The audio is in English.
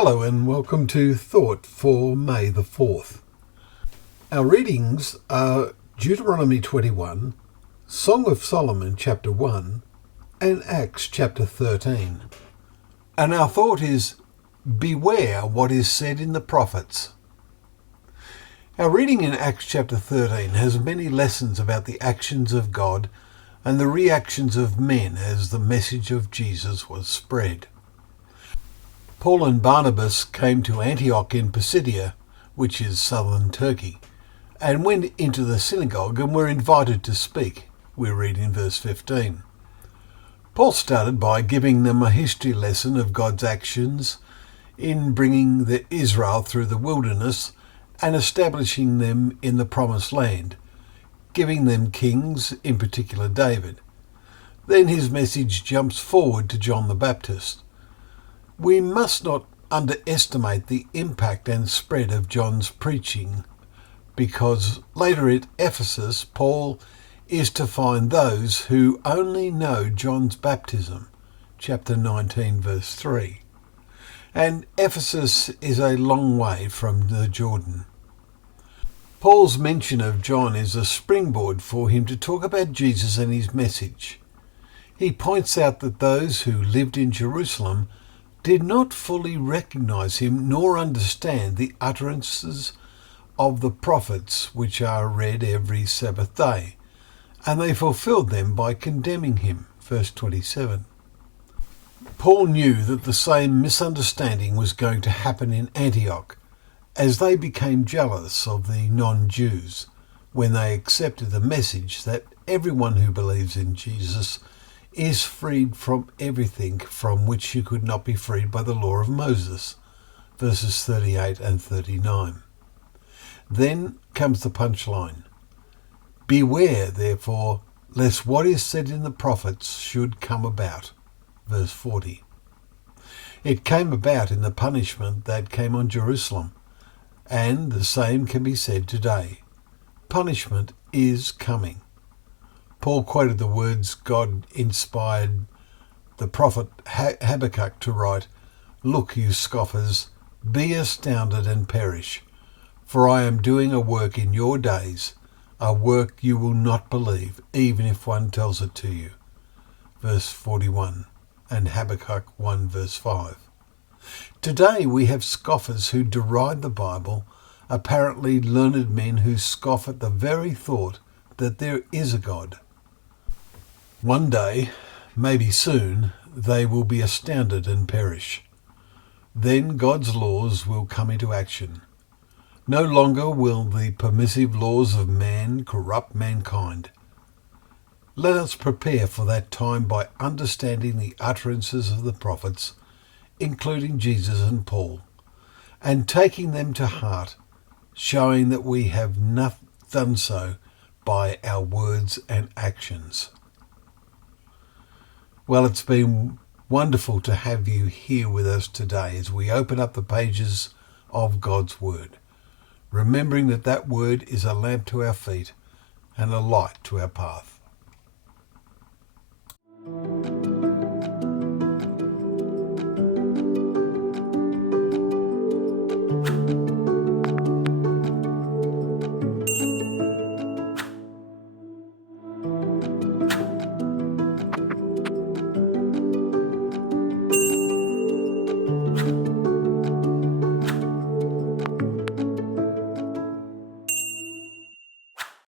Hello and welcome to Thought for May the 4th. Our readings are Deuteronomy 21, Song of Solomon chapter 1 and Acts chapter 13. And our thought is, beware what is said in the prophets. Our reading in Acts chapter 13 has many lessons about the actions of God and the reactions of men as the message of Jesus was spread. Paul and Barnabas came to Antioch in Pisidia, which is southern Turkey, and went into the synagogue and were invited to speak. We read in verse 15. Paul started by giving them a history lesson of God's actions in bringing Israel through the wilderness and establishing them in the promised land, giving them kings, in particular David. Then his message jumps forward to John the Baptist. We must not underestimate the impact and spread of John's preaching, because later at Ephesus, Paul is to find those who only know John's baptism, chapter 19, verse 3. And Ephesus is a long way from the Jordan. Paul's mention of John is a springboard for him to talk about Jesus and his message. He points out that those who lived in Jerusalem did not fully recognize him nor understand the utterances of the prophets which are read every Sabbath day, and they fulfilled them by condemning him. Verse 27. Paul knew that the same misunderstanding was going to happen in Antioch, as they became jealous of the non-Jews when they accepted the message that everyone who believes in Jesus is freed from everything from which you could not be freed by the law of Moses, verses 38 and 39. Then comes the punchline. Beware, therefore, lest what is said in the prophets should come about, verse 40. It came about in the punishment that came on Jerusalem, and the same can be said today. Punishment is coming. Paul quoted the words God inspired the prophet Habakkuk to write, "Look, you scoffers, be astounded and perish, for I am doing a work in your days, a work you will not believe, even if one tells it to you." Verse 41 and Habakkuk 1 verse 5. Today we have scoffers who deride the Bible, apparently learned men who scoff at the very thought that there is a God. One day, maybe soon, they will be astounded and perish. Then God's laws will come into action. No longer will the permissive laws of man corrupt mankind. Let us prepare for that time by understanding the utterances of the prophets, including Jesus and Paul, and taking them to heart, showing that we have not done so by our words and actions. Well, it's been wonderful to have you here with us today as we open up the pages of God's Word, remembering that that Word is a lamp to our feet and a light to our path.